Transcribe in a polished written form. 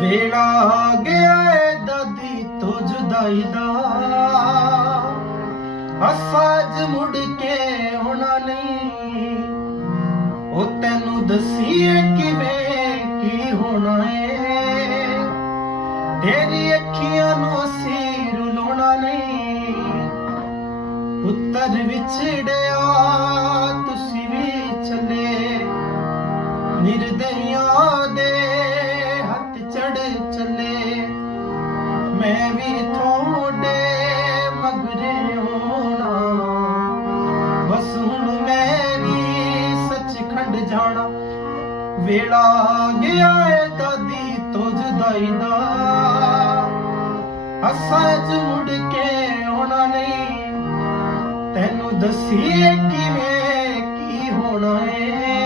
ਵੇਲਾ ਆ ਗਿਆ ਏ ਦਾਦੀ ਤੋਂ ਜੁਦਾਈ ਦਾ, ਅਸਾਜ ਮੁੜ ਕੇ ਆਉਣਾ ਨਹੀਂ। ਉਹ ਤੈਨੂੰ ਦਸੀਏ ਕਿਵੇਂ ਕੀ ਹੋਣਾ ਏ, ਤੇਰੀ ਅੱਖੀਆਂ ਨੂੰ ਅਸੀਂ ਰੁਲਾਉਣਾ ਨਹੀਂ। ਪੁੱਤਰ ਵਿਛੜਿਆ ਤੁਸੀਂ ਵੀ ਚੱਲੇ, ਨਿਰਦਈਆਂ ਦੇ ਹੱਥ ਚੜ ਚੱਲੇ। ਮੈਂ ਵੀ ਤੁਹਾਡੇ ਮਗਰੇ ਆਉਣਾ, ਬਸ ਹੁਣ ਮੈਂ ਵੀ ਸੱਚਖੰਡ ਜਾਣਾ। ਵੇਲਾ ਆ ਗਿਆ ਏ ਦਾਦੀ ਤੋਂ ਜੁਦਾਈ ਦਾ, ਅਸਾਂ ਮੁੜ ਕੇ ਆਉਣਾ ਨਹੀਂ। ਤੈਨੂੰ ਦਸੀਏ ਕਿਵੇਂ ਕੀ ਹੋਣਾ ਏ,